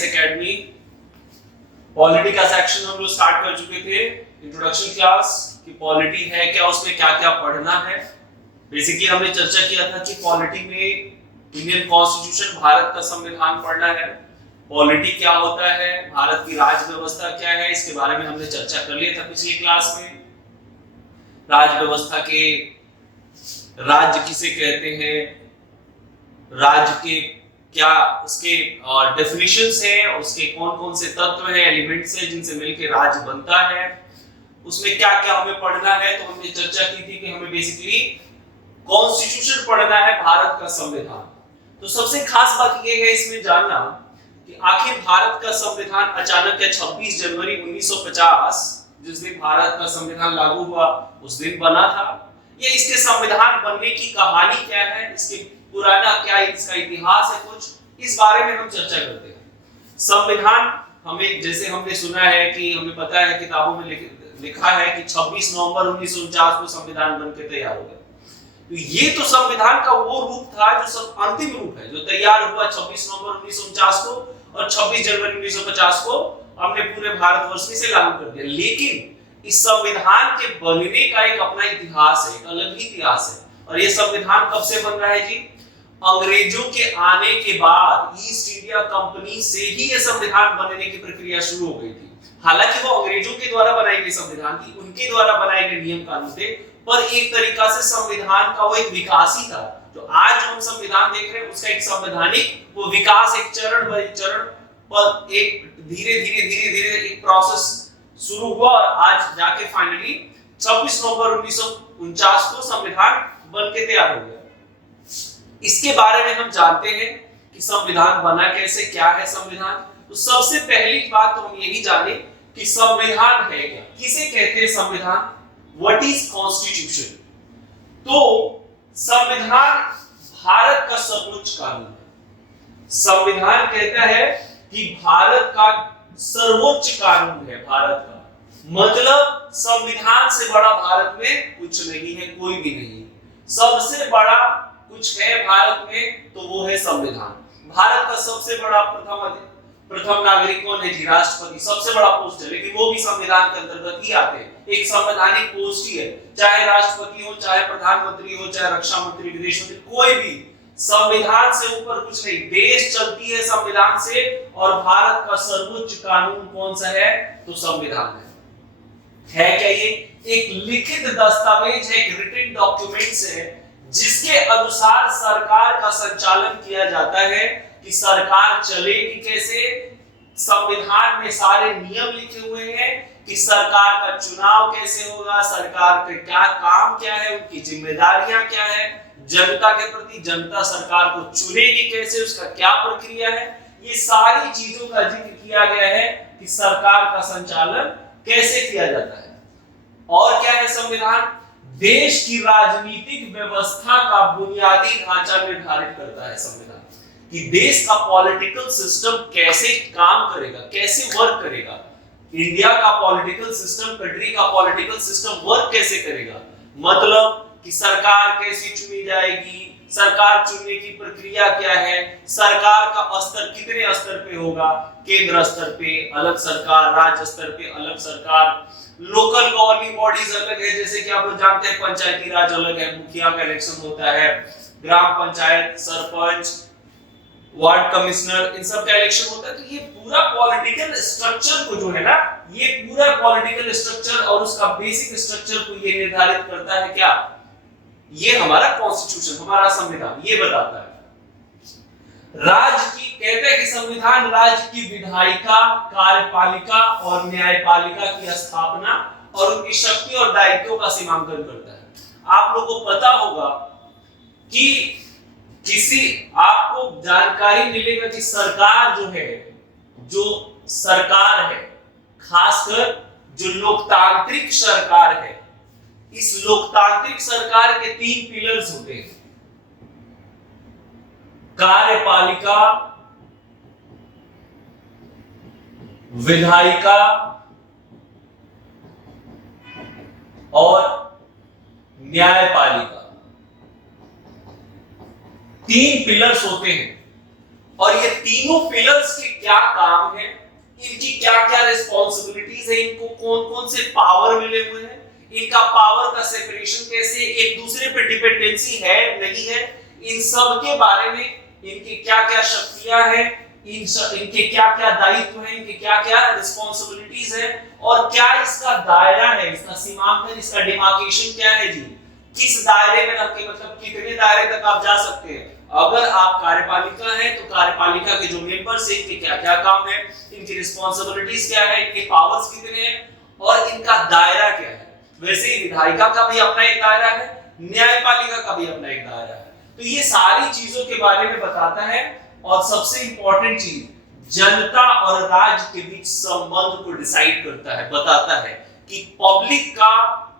IAS academy polity का section हम लोग स्टार्ट कर चुके थे। इंट्रोडक्शन क्लास कि पॉलिटी है क्या, उसमें क्या क्या पढ़ना है। बेसिकली हमने चर्चा किया था कि पॉलिटी में इंडियन कॉन्स्टिट्यूशन, भारत का संविधान पढ़ना है। पॉलिटी क्या होता है, भारत की राज्य व्यवस्था क्या है, इसके बारे में हमने चर्चा कर लिया था पिछली क्लास में। राज्य व्यवस्था के राज्य किसे कहते हैं, राज्य के क्या उसके डेफिनेशंस है, उसके कौन कौन से तत्व हैं, एलिमेंट्स हैं जिनसे मिलकर राज्य बनता है, उसमें क्या क्या हमें पढ़ना है। तो हमने चर्चा की थी कि हमें बेसिकली कॉन्स्टिट्यूशन पढ़ना है, भारत का संविधान। तो सबसे खास बात यह है इसमें जानना कि आखिर भारत का संविधान अचानक 26 जनवरी 1950 जिस दिन भारत का संविधान लागू हुआ उस दिन बना था। ये इसके संविधान बनने की कहानी क्या है, इसके पुराना क्या इसका इतिहास है, कुछ इस बारे में हम चर्चा करते हैं। संविधान हमें, जैसे हमने सुना है कि हमें पता है किताबों में लिखा है कि 26 नवंबर 1949 को संविधान बनकर तैयार हो गया। तो ये तो संविधान का वो रूप था जो सब अंतिम रूप है, जो तैयार हुआ 26 नवंबर 1949 को, और 26 जनवरी 1950 को हमने पूरे भारतवर्ष में से लागू कर दिया। लेकिन इस संविधान के बनने का एक अपना इतिहास है, एक अलग ही इतिहास है। और ये संविधान कब से बन रहा है जी? अंग्रेजों के आने के बाद ईस्ट इंडिया कंपनी से ही ये संविधान बनने की प्रक्रिया शुरू हो गई थी। हालांकि वो अंग्रेजों के द्वारा बनाई गई संविधान थी, उनके द्वारा बनाए गए नियम कानून थे, पर एक तरीका से संविधान का वो एक विकास ही था। जो आज हम संविधान देख रहे हैं उसका एक संवैधानिक वो विकास, एक चरण बाय चरण पर एक धीरे धीरे एक प्रोसेस शुरू हुआ और आज जाके फाइनली 26 नवंबर 1949 को संविधान बनके तैयार हो गया। इसके बारे में हम जानते हैं कि संविधान बना कैसे, क्या है संविधान। तो सबसे पहली बात तो हम यही जाने कि संविधान है क्या, किसे कहते हैं संविधान, व्हाट इज कॉन्स्टिट्यूशन। तो संविधान भारत का सर्वोच्च कानून है। संविधान कहता है कि भारत का सर्वोच्च कानून है, भारत का मतलब संविधान से बड़ा भारत में कुछ नहीं है, कोई भी नहीं। सबसे बड़ा कुछ है भारत में तो वो है संविधान। भारत का सबसे बड़ा प्रथम नागरिक कौन है जी? राष्ट्रपति, सबसे बड़ा पोस्ट है, लेकिन वो भी संविधान के अंतर्गत ही आते हैं। एक संवैधानिक पोस्ट ही है, चाहे राष्ट्रपति हो, चाहे प्रधानमंत्री हो, चाहे रक्षा मंत्री, विदेश मंत्री, कोई भी संविधान से ऊपर कुछ नहीं। देश चलती है संविधान से, और भारत का सर्वोच्च कानून कौन सा है? तो संविधान है क्या? ये एक लिखित दस्तावेज है, एक रिटन डॉक्यूमेंट्स है, जिसके अनुसार सरकार का संचालन किया जाता है कि सरकार चलेगी कैसे। संविधान में सारे नियम लिखे हुए हैं कि सरकार का चुनाव कैसे होगा, सरकार के क्या काम क्या है, उनकी जिम्मेदारियां क्या है, जनता के प्रति जनता सरकार को चुनेगी कैसे, उसका क्या प्रक्रिया है। ये सारी चीजों का जिक्र किया गया है कि सरकार का संचालन कैसे किया जाता है। और क्या है संविधान? देश की राजनीतिक व्यवस्था का बुनियादी ढांचा निर्धारित करता है संविधान, कि देश का पॉलिटिकल सिस्टम कैसे काम करेगा, कैसे वर्क करेगा। इंडिया का पॉलिटिकल सिस्टम, कंट्री का पॉलिटिकल सिस्टम वर्क कैसे करेगा, मतलब कि सरकार कैसे चुनी जाएगी, सरकार चुनने की प्रक्रिया क्या है, सरकार का स्तर कितने स्तर पे होगा, केंद्र स्तर पे अलग सरकार, राज्य स्तर पे अलग सरकार, लोकल गवर्निंग बॉडीज अलग है, जैसे कि आप लोग जानते हैं पंचायती राज अलग है, मुखिया का इलेक्शन होता है, ग्राम पंचायत, सरपंच, वार्ड कमिश्नर, इन सब का इलेक्शन होता है। तो ये पूरा पॉलिटिकल स्ट्रक्चर को जो है ना, ये पूरा पॉलिटिकल स्ट्रक्चर और उसका बेसिक स्ट्रक्चर को ये निर्धारित करता है क्या? ये हमारा कॉन्स्टिट्यूशन, हमारा संविधान ये बताता है। राज्य की, कहते हैं कि संविधान राज्य की विधायिका, कार्यपालिका और न्यायपालिका की स्थापना और उनकी शक्ति और दायित्वों का सीमांकन करता है। आप लोगों को पता होगा कि किसी आपको जानकारी मिलेगा कि सरकार जो है, जो सरकार है, खासकर जो लोकतांत्रिक सरकार है, इस लोकतांत्रिक सरकार के 3 पिलर्स होते हैं, कार्यपालिका, विधायिका और न्यायपालिका। 3 पिलर्स होते हैं और ये तीनों पिलर्स के क्या काम है, इनकी क्या क्या रिस्पॉन्सिबिलिटीज है, इनको कौन कौन से पावर मिले हुए हैं, इनका पावर का सेपरेशन कैसे, एक दूसरे पे डिपेंडेंसी है नहीं है, इन सब के बारे में, इनकी क्या क्या शक्तियां हैं, इनके क्या क्या दायित्व है, इनके क्या क्या रिस्पॉन्सिबिलिटीज है, और क्या इसका दायरा है, इसका सीमांकन, इसका डिमार्केशन क्या है जी, किस दायरे में रख के, मतलब कितने दायरे तक आप जा सकते हैं। अगर आप कार्यपालिका हैं तो कार्यपालिका के जो मेंबर्स हैं इनके क्या क्या काम है, इनकी रिस्पॉन्सिबिलिटीज क्या है, इनके पावर्स कितने हैं और इनका दायरा क्या है। वैसे ही विधायिका का भी अपना एक दायरा है, न्यायपालिका का भी अपना एक दायरा है। तो ये सारी चीजों के बारे में बताता है। और सबसे इंपॉर्टेंट चीज, जनता और राज्य के बीच संबंध को डिसाइड करता है, बताता है कि पब्लिक का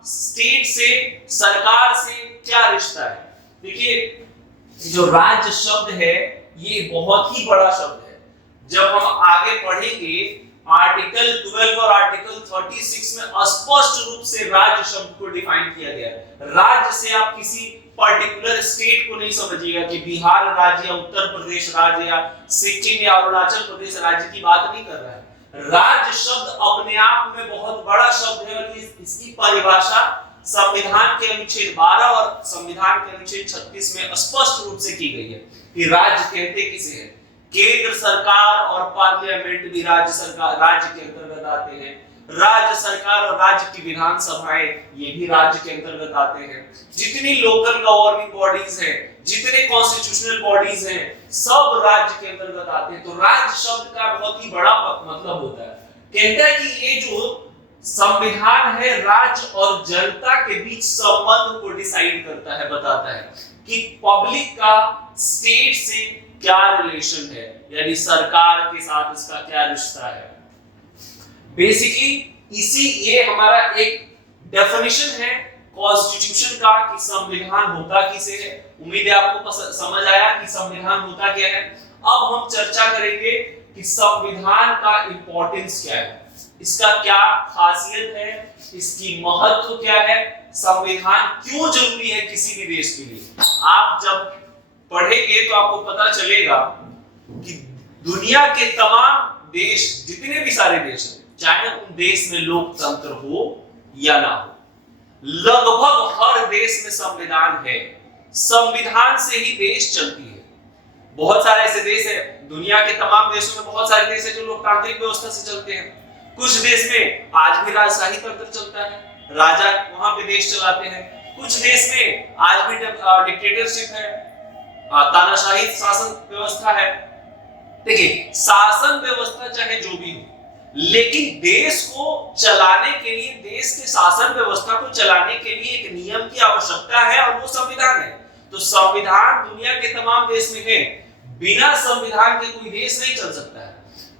स्टेट से, सरकार से क्या रिश्ता है। देखिए जो राज्य शब्द है ये बहुत ही बड़ा शब्द है। जब हम आगे पढ़ेंगे आर्टिकल 12 और आर्टिकल 36 में स्पष्ट रूप से राज्य शब्द को डिफाइन किया गया है। राज्य से आप किसी पर्टिकुलर स्टेट को नहीं समझिएगा कि बिहार राज्य या उत्तर प्रदेश राज्य या सिक्किम या अरुणाचल प्रदेश राज्य की बात नहीं कर रहा है। राज्य शब्द अपने आप में बहुत बड़ा शब्द है और इसकी परिभाषा संविधान के अनुच्छेद 12 और संविधान के अनुच्छेद 36 में स्पष्ट रूप से की गई है कि राज्य कहते किसे हैं। केंद्र सरकार और पार्लियामेंट भी राज्य सरकार, राज्य के अंतर्गत आते हैं। राज्य सरकार और राज्य की विधानसभाएं ये भी राज्य के अंतर्गत आते हैं। जितनी लोकल गवर्निंग बॉडीज हैं, जितने कॉन्स्टिट्यूशनल बॉडीज हैं, सब राज्य के अंतर्गत आते हैं। तो राज्य शब्द का बहुत ही बड़ा मतलब होता है। कहता है कि ये जो संविधान है राज्य और जनता के बीच संबंध को डिसाइड करता है, बताता है कि पब्लिक का स्टेट से क्या रिलेशन है, यानी सरकार के साथ इसका क्या रिश्ता है। बेसिकली इसी ये हमारा एक डेफिनेशन है कॉन्स्टिट्यूशन का कि संविधान होता किसे है। उम्मीद है आपको समझ आया कि संविधान होता क्या है। अब हम चर्चा करेंगे कि संविधान का इंपॉर्टेंस क्या है, इसका क्या खासियत है, इसकी महत्व क्या है, संविधान क्यों जरूरी है किसी भी देश के लिए। आप जब पढ़ेंगे तो आपको पता चलेगा कि दुनिया के तमाम देश, जितने भी सारे देश हैं, चाहे उन देश में लोकतंत्र हो या ना हो, लगभग हर देश में संविधान है। संविधान से ही देश चलती है। बहुत सारे ऐसे देश हैं, दुनिया के तमाम देशों में बहुत सारे देश हैं जो लोकतांत्रिक व्यवस्था से चलते हैं। कुछ देश में आज भी राजशाही तंत्र चलता है, राजा वहां पे देश चलाते हैं। कुछ देश में आज भी डिक्टेटरशिप है, तानाशाही शासन व्यवस्था है। देखिए शासन व्यवस्था चाहे जो भी हो, लेकिन देश को चलाने के लिए, देश के शासन व्यवस्था को चलाने के लिए एक नियम की आवश्यकता है और वो संविधान है। तो संविधान दुनिया के तमाम देश में है, बिना संविधान के कोई देश नहीं चल सकता है।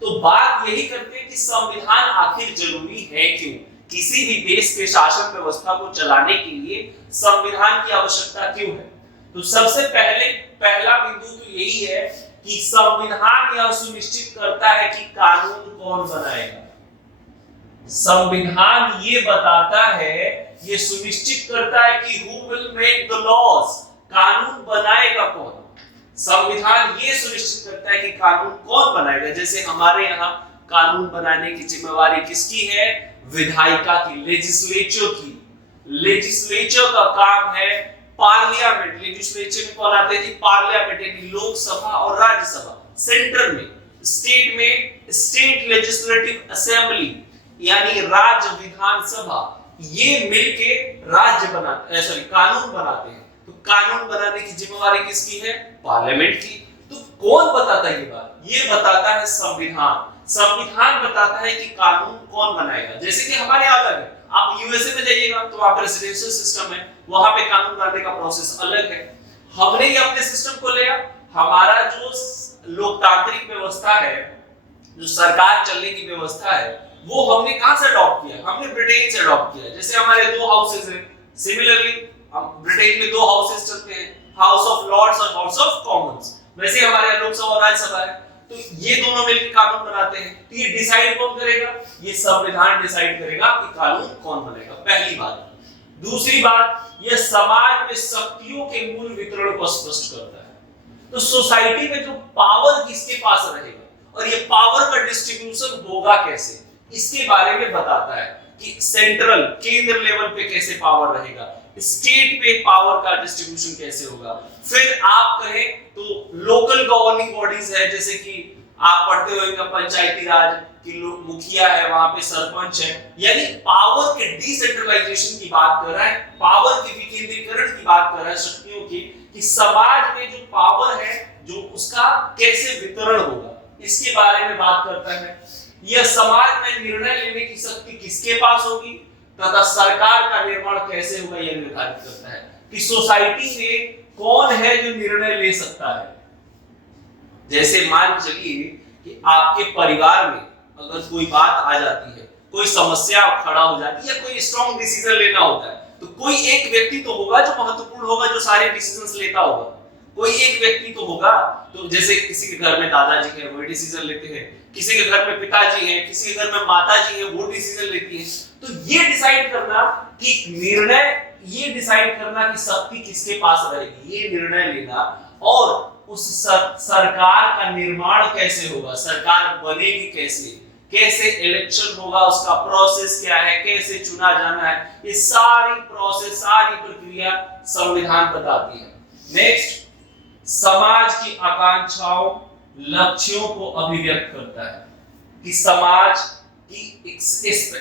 तो बात यही करते हैं कि संविधान आखिर जरूरी है क्यों, किसी भी देश के शासन व्यवस्था को चलाने के लिए संविधान की आवश्यकता क्यों है। तो सबसे पहला बिंदु तो यही है कि संविधान यह सुनिश्चित करता है कि कानून कौन बनाएगा। संविधान ये बताता है, ये सुनिश्चित करता है कि who will make the laws, कानून बनाएगा कौन। संविधान ये सुनिश्चित करता है कि कानून कौन बनाएगा। जैसे हमारे यहाँ कानून बनाने की जिम्मेवारी किसकी है, विधायिका की, लेजिस्लेचर की। लेजिस्लेचर का काम है पार्लियामेंट। लेजिस्लेचर में कौन आते हैं, पार्लियामेंट यानी लोकसभा और राज्यसभा। सेंट्रल में, स्टेट में स्टेट लेजिस्लेटिव असेंबली यानी राज्य विधानसभा, ये मिलके राज्य बनाते हैं, सॉरी कानून बनाते हैं। तो कानून बनाने की जिम्मेवारी किसकी है, पार्लियामेंट की। तो कौन बताता है ये बात, ये बताता है संविधान। संविधान बताता है कि कानून कौन बनाएगा। जैसे कि हमारे यहाँ अलग है, आप यूएसए में जाइएगा तो वहां प्रेसिडेंशियल सिस्टम है, वहां पे कानून बनाने का प्रोसेस अलग है। हमने ये अपने सिस्टम को लिया, हमारा जो लोकतांत्रिक व्यवस्था है, जो सरकार चलने की व्यवस्था है, वो हमने कहां से अडॉप्ट किया, हमने ब्रिटेन से अडॉप्ट किया। जैसे हमारे दो हाउसेस हैं, सिमिलरली ब्रिटेन में दो हाउसेस चलते हैं, हाउस ऑफ लॉर्ड्स और हाउस ऑफ कॉमन्स। वैसे हमारे यहाँ लोकसभा और राज्यसभा है, तो ये दोनों मिलकर कानून बनाते हैं। तो ये डिसाइड कौन करेगा, ये संविधान डिसाइड करेगा कि कानून कौन बनेगा, पहली बात। दूसरी बात, ये समाज में शक्तियों के मूल वितरण को स्पष्ट करता है। तो सोसाइटी में जो पावर किसके पास रहेगा और ये पावर का डिस्ट्रीब्यूशन होगा कैसे, इसके बारे में बताता है कि सेंट्रल केंद्र लेवल पे कैसे पावर रहेगा, स्टेट पे पावर का डिस्ट्रीब्यूशन कैसे होगा। फिर आप कहें तो लोकल गवर्निंग बॉडीज है, जैसे कि आप पढ़ते होंगे पंचायती राज की मुखिया है, वहां पे सरपंच है, यानी पावर के डिसेंट्रलाइजेशन की बात कर रहा है, पावर के विकेंद्रीकरण की बात कर रहा है, शक्तियों की, कि समाज में जो पावर है जो उसका कैसे वितरण होगा, इसके बारे में बात करता है। यह समाज में निर्णय लेने की शक्ति किसके पास होगी तथा सरकार का निर्माण कैसे होगा, यह निर्धारित करता है कि सोसाइटी में कौन है जो निर्णय ले सकता है। जैसे मान चलिए कि आपके परिवार में अगर कोई बात आ जाती है, कोई समस्या खड़ा हो जाती है या कोई स्ट्रॉन्ग डिसीजन लेना होता है, तो कोई एक व्यक्ति तो होगा जो महत्वपूर्ण होगा, जो सारे डिसीजंस लेता होगा, कोई एक व्यक्ति तो होगा। तो जैसे किसी के घर में दादाजी है वो डिसीजन लेते हैं, किसी के घर में पिताजी हैं, किसी के घर में माताजी है वो डिसीजन लेती है। तो ये डिसाइड करना कि निर्णय, ये डिसाइड करना कि शक्ति किसके पास रहेगी, ये निर्णय लेना, और उस सरकार का निर्माण कैसे होगा, सरकार बनेगी कैसे, कैसे इलेक्शन होगा, उसका प्रोसेस क्या है, कैसे चुना जाना है, ये सारी प्रोसेस, सारी प्रक्रिया संविधान बताती है। नेक्स्ट, समाज की आकांक्षाओं, लक्ष्यों को अभिव्यक्त करता है कि समाज की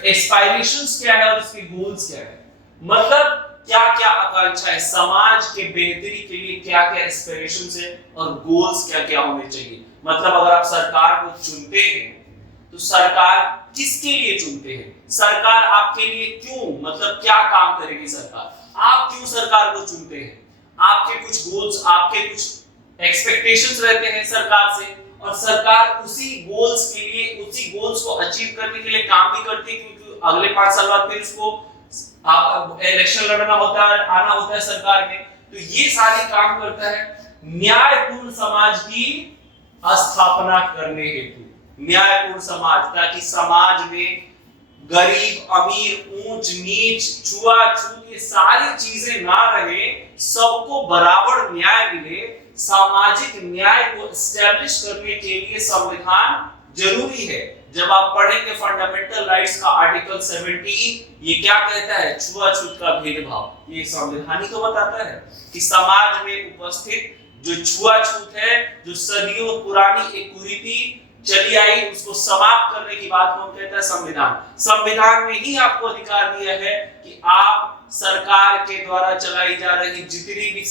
एस्पायरेशंस क्या है और उसके गोल्स क्या है, मतलब क्या क्या आकांक्षा है, समाज के बेहतरी के लिए क्या क्या एस्पिरेशंस है और गोल्स क्या क्या होने चाहिए। मतलब अगर आप सरकार को चुनते हैं तो सरकार किसके लिए चुनते हैं, सरकार आपके लिए क्यों, मतलब क्या काम करेगी सरकार, आप क्यों सरकार को चुनते हैं, आपके कुछ गोल्स, आपके कुछ एक्सपेक्टेशंस रहते हैं सरकार से, और सरकार उसी गोल्स के लिए, उसी गोल्स को अचीव करने के लिए काम भी करती है, क्योंकि अगले 5 साल बाद फिर उसको आप इलेक्शन लड़ना होता है, आना होता है सरकार में, तो ये सारे काम करता है न्यायपूर्ण समाज की स्थापना करने हेतु। न्यायपूर्ण समाज, ताकि समाज में गरीब अमीर, ऊंच नीच, छुआछूत, ये सारी चीजें ना रहे, सबको बराबर न्याय मिले। सामाजिक न्याय को एस्टैब्लिश करने के लिए संविधान जरूरी है। जब आप पढ़ेंगे फंडामेंटल राइट्स का आर्टिकल 70, ये क्या कहता है, छुआछूत का भेदभाव, ये संविधान ही तो बताता है कि समाज में उपस्थित जो छुआछूत है, जो सदियों पुरानी एक कुरीति चली आई, उसको समाप्त करने की बात कौन कहता है, संविधान। संविधान में ही आपको अधिकार दिया है कि आप सरकार के द्वारा चलाई जा रही जितनी भी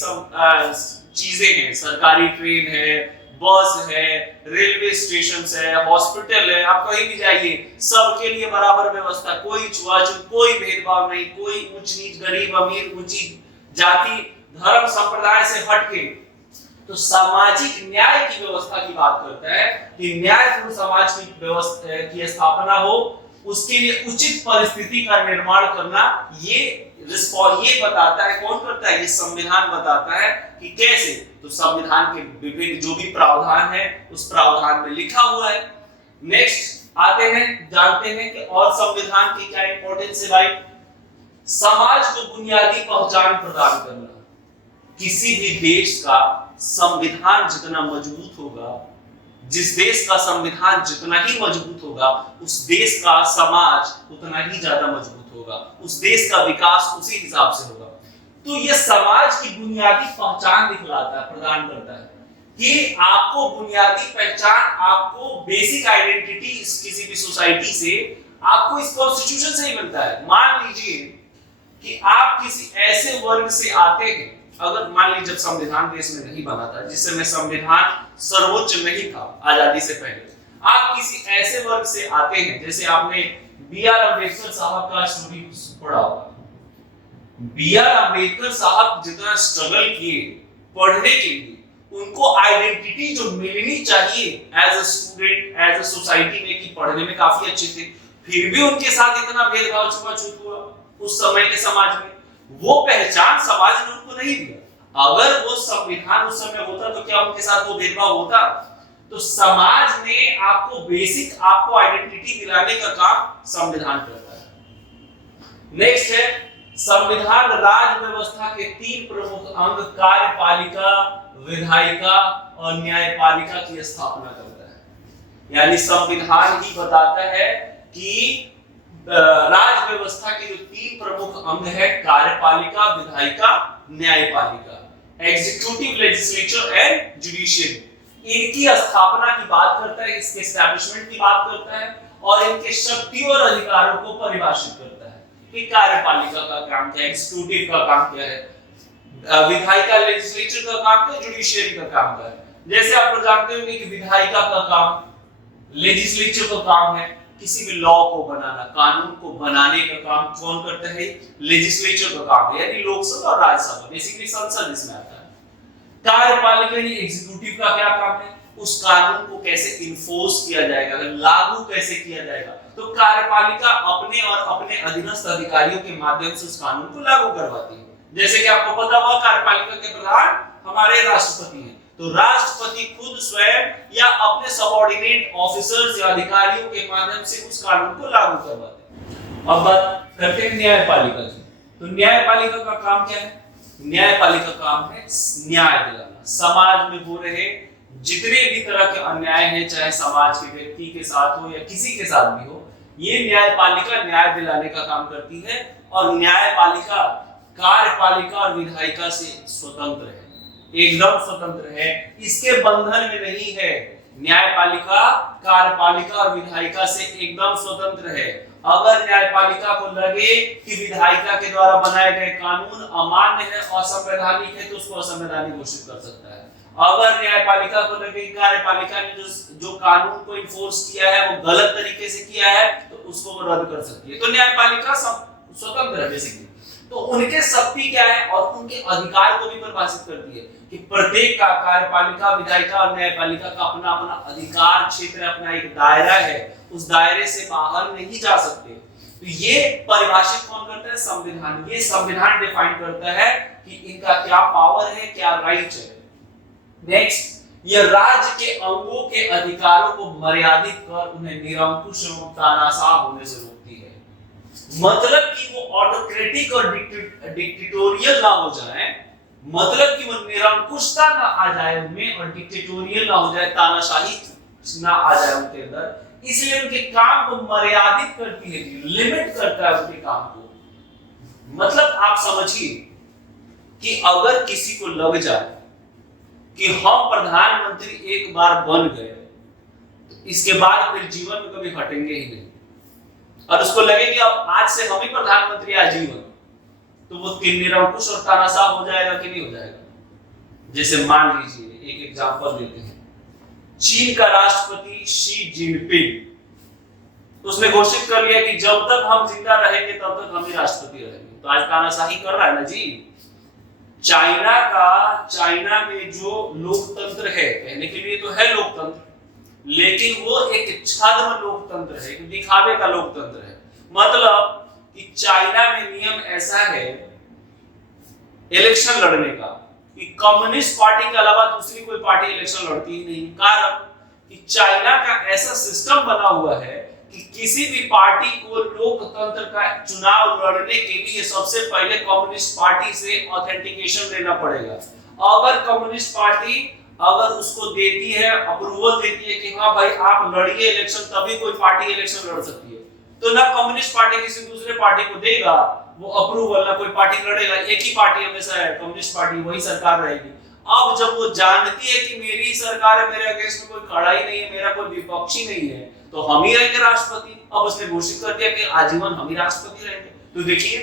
चीजें हैं, सरकारी ट्रेन है, बस है, रेलवे स्टेशन है, हॉस्पिटल है, आप कहीं भी जाइए, सबके लिए बराबर व्यवस्था, कोई छुआछूत, कोई भेदभाव नहीं, कोई ऊंच नीच, गरीब अमीर, ऊंची जाति धर्म संप्रदाय से हटके। तो सामाजिक न्याय की व्यवस्था की बात करता है कि न्यायपूर्ण समाज की व्यवस्था की स्थापना हो, उसके लिए उचित परिस्थिति का निर्माण करना, ये बताता है, कौन करता है, ये संविधान बताता है कि कैसे। तो संविधान के विभिन्न जो भी प्रावधान है उस प्रावधान में लिखा हुआ है। नेक्स्ट आते हैं, जानते हैं कि और संविधान की क्या इंपॉर्टेंस है भाई। समाज को बुनियादी पहचान प्रदान करना। किसी भी देश का संविधान जितना मजबूत होगा, जिस देश का संविधान जितना ही मजबूत होगा, उस देश का समाज उतना ही ज्यादा मजबूत होगा, उस देश का विकास उसी हिसाब से होगा। तो यह समाज की बुनियादी पहचान दिखलाता है, प्रदान करता है कि आपको बुनियादी पहचान, आपको बेसिक आइडेंटिटी किसी भी सोसाइटी से आपको इस कॉन्स्टिट्यूशन से ही मिलता है। मान लीजिए कि आप किसी ऐसे वर्ग से आते हैं, अगर मान लीजिए जब संविधान देश में नहीं बना था, जिस समय संविधान सर्वोच्च नहीं था आजादी से पहले, आप किसी ऐसे वर्ग से आते हैं, जैसे आपने B.R. अम्बेडकर साहब का स्टोरी पढ़ा होगा। B.R. अम्बेडकर साहब जितना स्ट्रगल किए पढ़ने के लिए, उनको आइडेंटिटी जो मिलनी चाहिए as a student, as a society में, कि पढ़ने में काफी अच्छे थे, फिर भी उनके साथ इतना भेदभाव छुआछूत हुआ उस समय के समाज में, वो पहचान समाज ने उनको नहीं दिया। अगर वो संविधान उस समय होता तो क्या उनके साथ वो भेदभाव होता? तो समाज ने आपको बेसिक, आपको आइडेंटिटी दिलाने का काम संविधान करता है। नेक्स्ट है, संविधान राज्य व्यवस्था के 3 प्रमुख अंग कार्यपालिका, विधायिका और न्यायपालिका की स्थापना करता है। यानी संविधान ही बताता है कि राज व्यवस्था के जो तीन प्रमुख अंग है, कार्यपालिका, विधायिका, न्यायपालिका, एग्जीक्यूटिव, लेजिस्लेचर एंड जुडिशियरी, इनकी स्थापना की बात करता है, इसके एस्टैब्लिशमेंट की बात करता है और इनके शक्तियों और अधिकारों को परिभाषित करता है कि कार्यपालिका का काम क्या है, एग्जीक्यूटिव का काम क्या है, विधायिका लेजिस्लेचर का काम क्या है, जुडिशियरी का काम क्या है। जैसे आप लोग जानते होंगे कि विधायिका का काम लेजिस्लेचर का काम है किसी भी लॉ को बनाना, कानून को बनाने का काम कौन करता है, लेजिस्लेचर का काम है, यानी लोकसभा और राज्यसभा, बेसिकली संसद इसमें आता है। कार्यपालिका यानी एग्जीक्यूटिव का क्या काम है, उस कानून को कैसे इन्फोर्स किया जाएगा, लागू कैसे किया जाएगा। तो कार्यपालिका अपने और अपने अधीनस्थ अधिकारियों के माध्यम से उस कानून को लागू करवाती है। जैसे कि आपको पता होगा कार्यपालिका के प्रधान हमारे राष्ट्रपति हैं, तो राष्ट्रपति खुद स्वयं या अपने सबऑर्डिनेट ऑफिसर्स या अधिकारियों के माध्यम से उस कानून को लागू करवाते हैं। अब बात करते हैं न्यायपालिका की। तो न्यायपालिका का काम क्या है? न्यायपालिका का काम है न्याय दिलाना। समाज में हो रहे जितने भी तरह के अन्याय हैं, चाहे समाज के व्यक्ति के साथ हो या किसी के साथ भी हो, ये न्यायपालिका न्याय दिलाने का काम करती है। और न्यायपालिका कार्यपालिका और विधायिका से स्वतंत्र है, एकदम स्वतंत्र है, इसके बंधन में नहीं है। न्यायपालिका कार्यपालिका और विधायिका से एकदम स्वतंत्र है। अगर न्यायपालिका को लगे कि विधायिका के द्वारा बनाए गए कानून अमान्य है, असंवैधानिक है, तो उसको असंवैधानिक घोषित कर सकता है। अगर न्यायपालिका को लगे कि कार्यपालिका ने जो कानून को इन्फोर्स किया है वो गलत तरीके से किया है, तो उसको वो रद्द कर सकती है। तो न्यायपालिका स्वतंत्र है बेसिकली। तो उनके शक्ति क्या है और उनके अधिकार को भी परिभाषित करती है कि प्रत्येक का कार्यपालिका, विधायिका और न्यायपालिका का अपना अपना अधिकार क्षेत्र, अपना एक दायरा है, उस दायरे से बाहर नहीं जा सकते। तो ये परिभाषित कौन करता है? संविधान। ये संविधान डिफाइन करता है कि इनका क्या पावर है, क्या राइट है। नेक्स्ट, ये राज्य के अंगों के अधिकारों को मर्यादित कर उन्हें निरंकुश एवं तानाशाह होने से रोकती है। मतलब कि वो ऑटोक्रेटिक और डिक्टेटोरियल ना हो जाए, मतलब कि वो निरंकुशता ना आ जाए उनमें और डिक्टेटोरियल ना हो जाए, तानाशाही ना आ जाए उनके अंदर, इसलिए उनके काम को मर्यादित करती है, लिमिट करता है उनके काम को। मतलब आप समझिए कि अगर किसी को लग जाए कि हम प्रधानमंत्री एक बार बन गए, तो इसके बाद फिर जीवन में कभी हटेंगे ही नहीं, और उसको लगे कि अब आज से हम ही प्रधानमंत्री आजीवन, तो वो निरंकुश और तानाशाह हो जाएगा कि नहीं हो जाएगा? जैसे मान लीजिए एक एग्जांपल देते हैं, चीन का राष्ट्रपति शी जिनपिंग, उसने घोषित कर लिया कि जब तक हम जिंदा रहेंगे तब तक हम ही राष्ट्रपति रहेंगे। तो आज तानाशाही कर रहा है ना जी। चाइना में जो लोकतंत्र है, कहने के लिए तो है लोकतंत्र, लेकिन वो एक छद्म लोकतंत्र है, एक दिखावे का लोकतंत्र है। मतलब कि चाइना में नियम ऐसा है इलेक्शन लड़ने का कि कम्युनिस्ट पार्टी के अलावा दूसरी कोई पार्टी इलेक्शन लड़ती ही नहीं। कारण कि चाइना का ऐसा सिस्टम बना हुआ है कि किसी भी पार्टी को लोकतंत्र का चुनाव लड़ने के लिए सबसे पहले कम्युनिस्ट पार्टी से ऑथेंटिकेशन लेना पड़ेगा। अगर कम्युनिस्ट पार्टी अगर उसको देती है, अप्रूवल देती है कि हाँ भाई आप लड़िए इलेक्शन, तभी कोई पार्टी इलेक्शन लड़ सकती है। तो ना कम्युनिस्ट पार्टी किसी दूसरे पार्टी को देगा वो अप्रूवल, ना कोई पार्टी लड़ेगा, एक ही पार्टी हमेशा है, कम्युनिस्ट पार्टी, वही सरकार रहेगी। अब जब वो जानती है कि मेरी सरकार है, मेरे अगेंस्ट में कोई खड़ा ही नहीं है, मेरा कोई विपक्षी नहीं है, तो हम ही रहेंगे राष्ट्रपति। अब उसने घोषित कर दिया कि आजीवन हम ही राष्ट्रपति रहेंगे। तो देखिए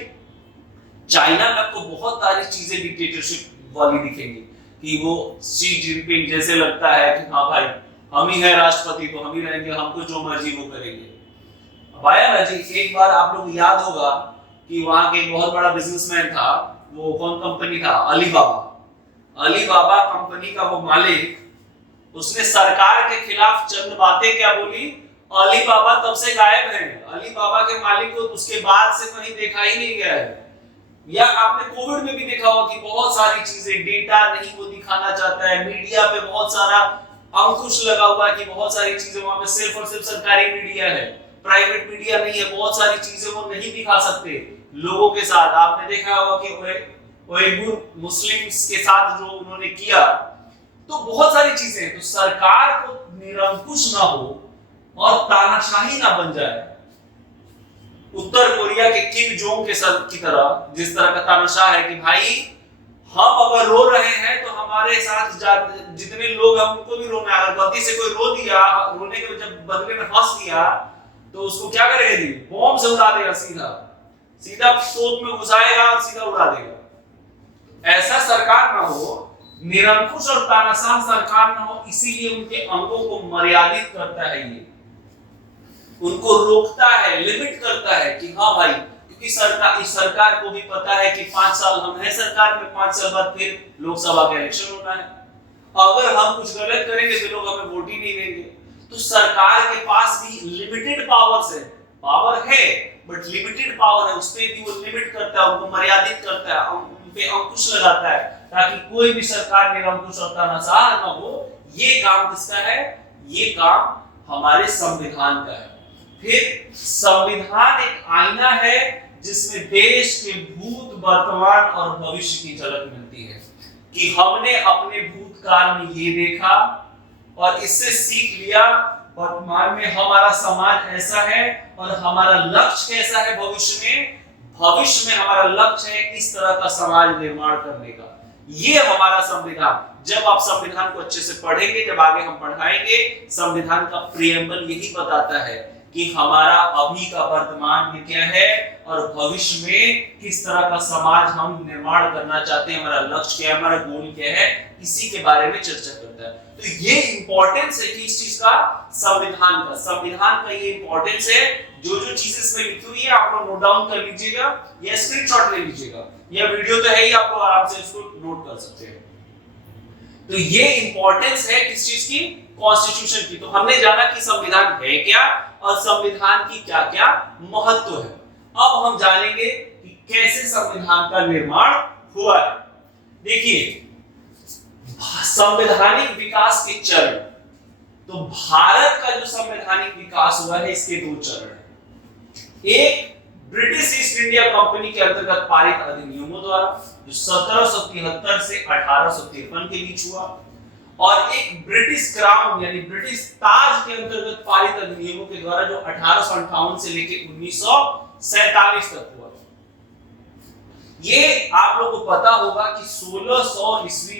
चाइना में आपको बहुत सारी चीजें डिक्टेटरशिप वाली दिखेंगी कि वो शी जिनपिंग जैसे लगता है कि हाँ भाई हम ही है राष्ट्रपति, तो हम ही रहेंगे, हमको जो मर्जी वो करेंगे। अब आया ना जी, एक बार आप लोग याद होगा कि वहां के एक बहुत बड़ा बिजनेसमैन था, वो कौन कंपनी था, अलीबाबा कंपनी का वो मालिक, उसने सरकार के खिलाफ चंद बातें क्या बोली, अलीबाबा तब से गायब है, अलीबाबा के मालिक को उसके बाद से कहीं देखा ही नहीं गया है। या आपने कोविड में भी देखा होगा कि बहुत सारी चीजें, डेटा नहीं वो दिखाना चाहता है, मीडिया पे बहुत सारा अंकुश लगा हुआ है कि बहुत सारी चीजें वहां पे सिर्फ और सिर्फ सरकारी मीडिया है, प्राइवेट मीडिया नहीं है, बहुत सारी चीजें वो नहीं दिखा सकते लोगों के साथ। आपने देखा होगा कि उइगुर मुस्लिम्स के साथ जो उन्होंने किया, तो बहुत सारी चीजें हैं। तो सरकार को निरंकुश ना हो और तानाशाही ना बन जाए, उत्तर कोरिया के किम जोंग के सर की तरह, जिस तरह का तानाशाह है कि भाई हम अगर रो रहे हैं तो हमारे साथ जितने लोग हैं उनको भी रोना है। अगर गलती से कोई रो दिया, रोने के जब बदले में हंस दिया तो उसको क्या करेगा? बॉम्ब से उड़ा देगा, सीधा सीधा तोप में घुसाएगा और सीधा उड़ा देगा। ऐसा सरकार ना हो, निरंकुश और तानाशाह सरकार ना हो, इसीलिए उनके अंगों को मर्यादित करता है, ये उनको रोकता है, लिमिट करता है कि हाँ भाई, क्योंकि इस सरकार को भी पता है कि 5 साल हम हैं सरकार में, 5 साल बाद फिर लोकसभा का इलेक्शन होना है। अगर हम कुछ गलत करेंगे तो लोग हमें वोट ही नहीं देंगे। तो सरकार के पास भी लिमिटेड पावर्स है, पावर है बट लिमिटेड पावर है, उस पे भी वो लिमिट करता है, उनको मर्यादित करता है, उन पे अंकुश लगाता है ताकि कोई भी सरकार निरंकुश और तानाशाह न हो। ये काम किसका है? ये काम हमारे संविधान का है। फिर संविधान एक आईना है जिसमें देश के भूत, वर्तमान और भविष्य की झलक मिलती है कि हमने अपने भूतकाल में ये देखा और इससे सीख लिया, वर्तमान में हमारा समाज ऐसा है और हमारा लक्ष्य कैसा है भविष्य में हमारा लक्ष्य है इस तरह का समाज निर्माण करने का। ये हमारा संविधान। जब आप संविधान को अच्छे से पढ़ेंगे, जब आगे हम पढ़ाएंगे, संविधान का प्रीएम्बल यही बताता है कि हमारा अभी का वर्तमान में क्या है और भविष्य में किस तरह का समाज हम निर्माण करना चाहते हैं, हमारा लक्ष्य क्या है, हमारा गोल क्या है, इसी के बारे में चर्चा करता है। तो ये इंपॉर्टेंस है कि इस चीज का, संविधान का ये इंपॉर्टेंस है। जो चीजें इसमें लिखी हुई है आप लोग नोट डाउन कर लीजिएगा या स्क्रीनशॉट ले लीजिएगा, या वीडियो तो है ही, आप लोग आराम से इसको नोट कर सकते हैं। तो ये इंपॉर्टेंस है किस चीज की? कॉन्स्टिट्यूशन की। तो हमने जाना कि संविधान है क्या और संविधान की क्या क्या महत्व है। अब हम जानेंगे कि कैसे संविधान का निर्माण हुआ है। देखिए, संवैधानिक विकास के चरण, तो भारत का जो संवैधानिक विकास हुआ है इसके 2 चरण हैं। एक ब्रिटिश ईस्ट इंडिया कंपनी के अंतर्गत पारित अधिनियमों द्वारा, जो 1773 से 1853 के बीच हुआ, और एक ब्रिटिश क्राउन यानी ब्रिटिश ताज के अंतर्गत पारित अधिनियमों के द्वारा, जो 1858 से लेकर 1947 तक हुआ। ये आप लोगों को पता होगा कि 1600 ईस्वी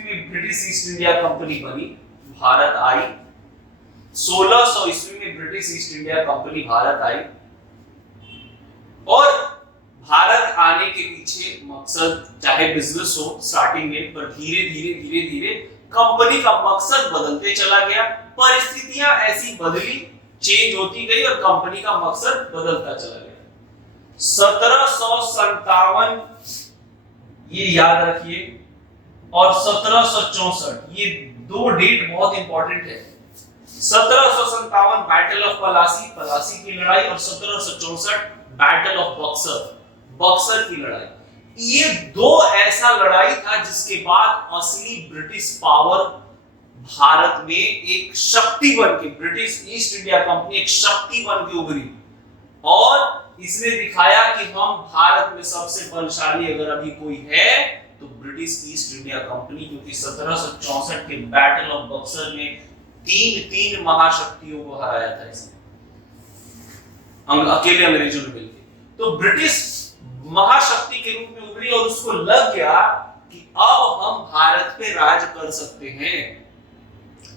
में ब्रिटिश ईस्ट इंडिया कंपनी बनी, भारत आई। 1600 ईस्वी में British East India company Bharat आई, और भारत आने के पीछे मकसद चाहे बिजनेस हो स्टार्टिंग में, पर धीरे धीरे कंपनी का मकसद बदलते चला गया, परिस्थितियां ऐसी बदली, चेंज होती गई और कंपनी का मकसद बदलता चला गया। 1757 ये याद रखिए, और 1764, ये 2 डेट बहुत इंपॉर्टेंट है। 1757 बैटल ऑफ पलासी की लड़ाई, और 1764 बैटल ऑफ बक्सर की लड़ाई। ये 2 ऐसा लड़ाई था जिसके बाद असली ब्रिटिश पावर भारत में एक शक्ति बन के, ब्रिटिश ईस्ट इंडिया कंपनी एक शक्ति बन के उभरी, और इसने दिखाया कि हम भारत में सबसे बलशाली अगर अभी कोई है तो ब्रिटिश ईस्ट इंडिया कंपनी, क्योंकि 1764 के बैटल ऑफ बक्सर में 3 महाशक्तियों को हराया था इसने, अकेले अंग्रेजों ने मिलकर। तो ब्रिटिश महाशक्ति के रूप में उभरी, और उसको लग गया कि अब हम भारत पे राज कर सकते हैं।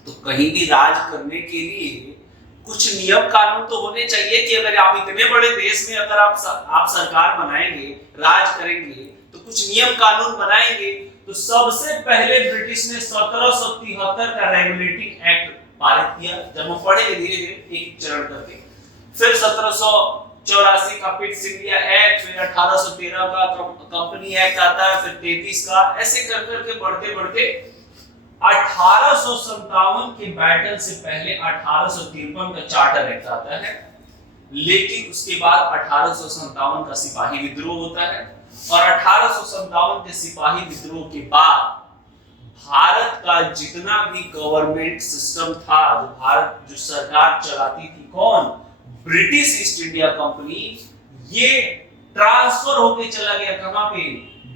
तो कहीं भी राज करने के लिए कुछ नियम कानून तो होने चाहिए कि अगर आप इतने बड़े देश में अगर आप सरकार बनाएंगे, राज करेंगे, तो कुछ नियम कानून बनाएंगे। तो सबसे पहले ब्रिटिश ने 1773 का रेगुलेटिंग एक्ट पारित किया, जब हम पढ़ेंगे धीरे धीरे एक चरण करके। फिर 1784 का पिट्स इंडिया एक्ट, फिर 1813 का कंपनी एक्ट आता है, फिर 33 का, ऐसे कर करके बढ़ते बढ़ते 1857 के बैटल से पहले 1853 का चार्टर एक्ट आता है। लेकिन उसके बाद 1857 का सिपाही विद्रोह होता है, और 1857 के सिपाही विद्रोह के बाद भारत का जितना भी गवर्नमेंट सिस्टम था, जो सरकार चलाती थी, कौन? ब्रिटिश ईस्ट इंडिया कंपनी, ये ट्रांसफर होके चला गया कहां पे?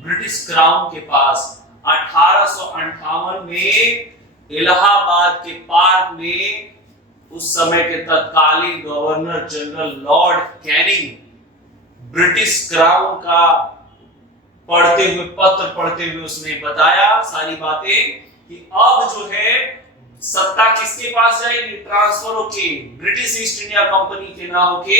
ब्रिटिश क्राउन के पास। 1858 में इलाहाबाद के पार्क में उस समय के तत्कालीन governor general Lord Canning British crown का पढ़ते हुए, पत्र पढ़ते हुए उसने बताया सारी बातें कि अब जो है सत्ता किसके पास जाएगी, ट्रांसफर होके ब्रिटिश ईस्ट इंडिया कंपनी के ना होके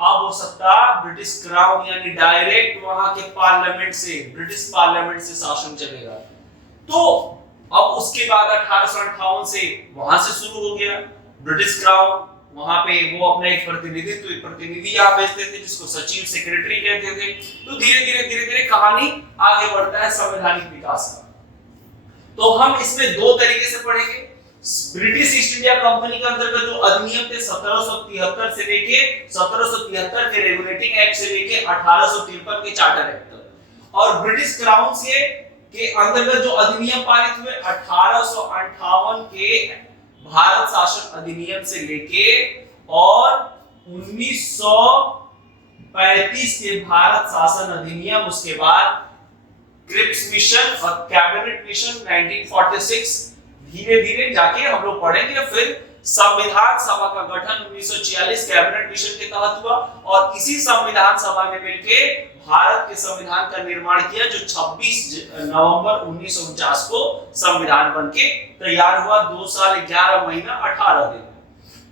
अब वो सत्ता ब्रिटिश क्राउन यानी डायरेक्ट वहां के पार्लियामेंट से, ब्रिटिश पार्लियामेंट से शासन चलेगा। तो अब उसके बाद 1858 से वहां से शुरू हो गया ब्रिटिश क्राउन, वहां पे वो अपना एक प्रतिनिधि यहाँ भेजते थे जिसको सचिव, सेक्रेटरी कहते थे। तो धीरे धीरे कहानी आगे बढ़ता है संवैधानिक विकास का। तो हम इसमें दो तरीके से पढ़ेंगे। ब्रिटिश ईस्ट इंडिया कंपनी के अंतर्गत जो अधिनियम थे 1773 से लेके 1773 के रेगुलेटिंग एक्ट से लेके 1853 के चार्टर एक्ट तक, और ब्रिटिश क्राउन से के अंतर्गत जो अधिनियम पारित हुए 1858 के भारत शासन अधिनियम से लेके और 1935 के भारत शासन अधिनियम, उसके बाद क्रिप्स मिशन और कैबिनेट मिशन 1946, धीरे धीरे जाके हम लोग पढ़ेंगे। फिर संविधान सभा का गठन 1946 कैबिनेट मिशन के तहत हुआ और इसी संविधान सभा ने मिलकर भारत के संविधान का निर्माण किया जो 26 नवंबर 1949 को संविधान बनके तैयार हुआ। 2 साल 11 महीना 18 दिन।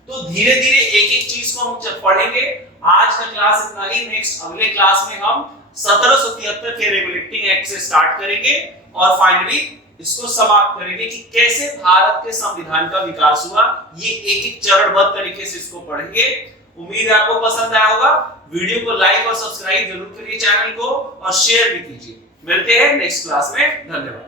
तो धीरे धीरे एक एक चीज को हम पढ़ेंगे। आज का क्लास इतना ही। नेक्स्ट अगले क्लास में हम 1773 के रेगुलेटिंग एक्ट से स्टार्ट करेंगे और फाइनली इसको समाप्त करेंगे कि कैसे भारत के संविधान का विकास हुआ। ये एक एक चरणबद्ध तरीके से इसको पढ़ेंगे। उम्मीद है आपको पसंद आया होगा। वीडियो को लाइक और सब्सक्राइब जरूर करिए चैनल को और शेयर भी कीजिए। मिलते हैं नेक्स्ट क्लास में। धन्यवाद।